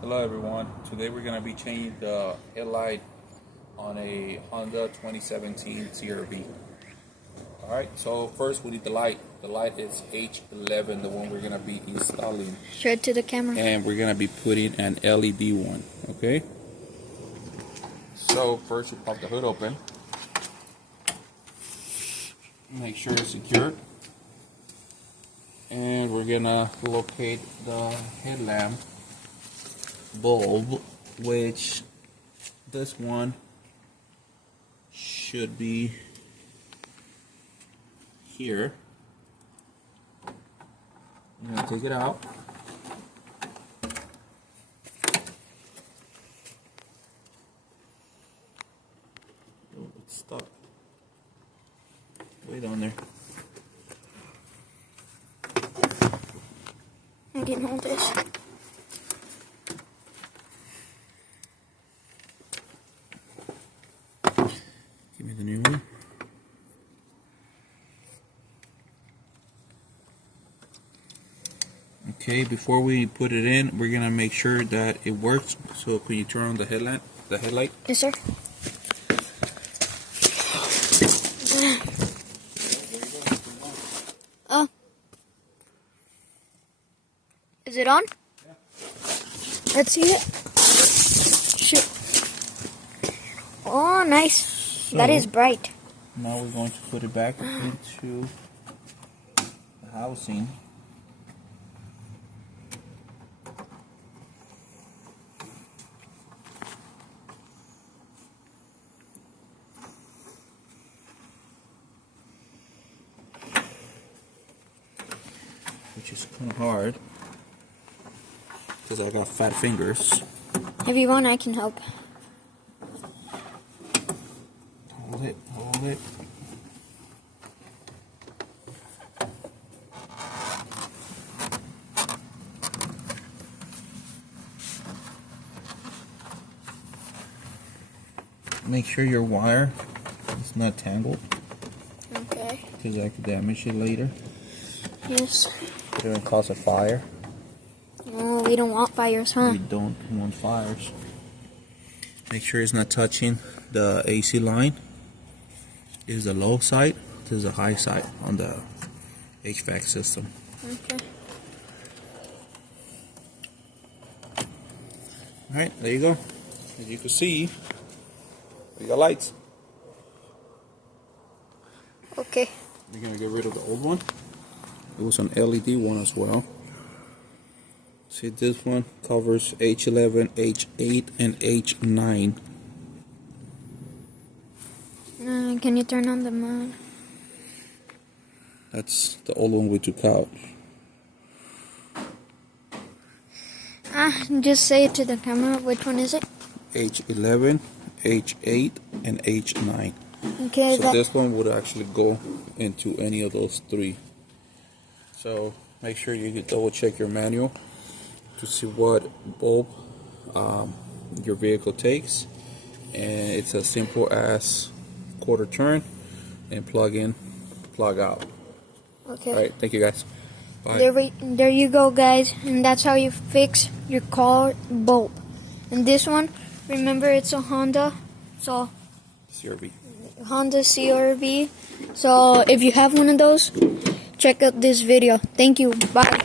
Hello everyone. Today we're going to be changing the headlight on a Honda 2017 CRV. Alright, so first we need the light. The light is H11, the one we're going to be installing. Show it to the camera. And we're going to be putting an LED one, okay? So first you pop the hood open. Make sure it's secured. And we're going to locate the headlamp bulb, which this one should be here. I'm gonna take it out. Oh, it's stuck way down there. I can hold this. Give me the new one. Okay, before we put it in, we're gonna make sure that it works. So can you turn on the headlight? Yes, sir. Oh. Is it on? Yeah. Let's see it. Shoot. Oh, nice. So, that is bright. Now we're going to put it back into the housing. Which is kind of hard because I got fat fingers. If you want, I can help. Hold it, hold it. Make sure your wire is not tangled. Okay. Because I could damage it later. Yes. It will cause a fire. Oh, we don't want fires, huh? We don't want fires. Make sure it's not touching the AC line. This is the low side. This is the high side on the HVAC system. Okay. Alright, there you go. As you can see, we got lights. Okay. We're going to get rid of the old one. It was an LED one as well. See, this one covers H11, H8, and H9. Can you turn on the mod? That's the old one we took out. Just say it to the camera. Which one is it? H11, H8, and H9. Okay. So this one would actually go into any of those three. So make sure you double check your manual to see what bulb your vehicle takes, and it's as simple as quarter turn and plug in, plug out. Okay. Alright, thank you guys. Bye. There you go, guys, and that's how you fix your car bulb. And this one, remember, it's a Honda, so CRV. Honda CRV. So if you have one of those, check out this video. Thank you. Bye.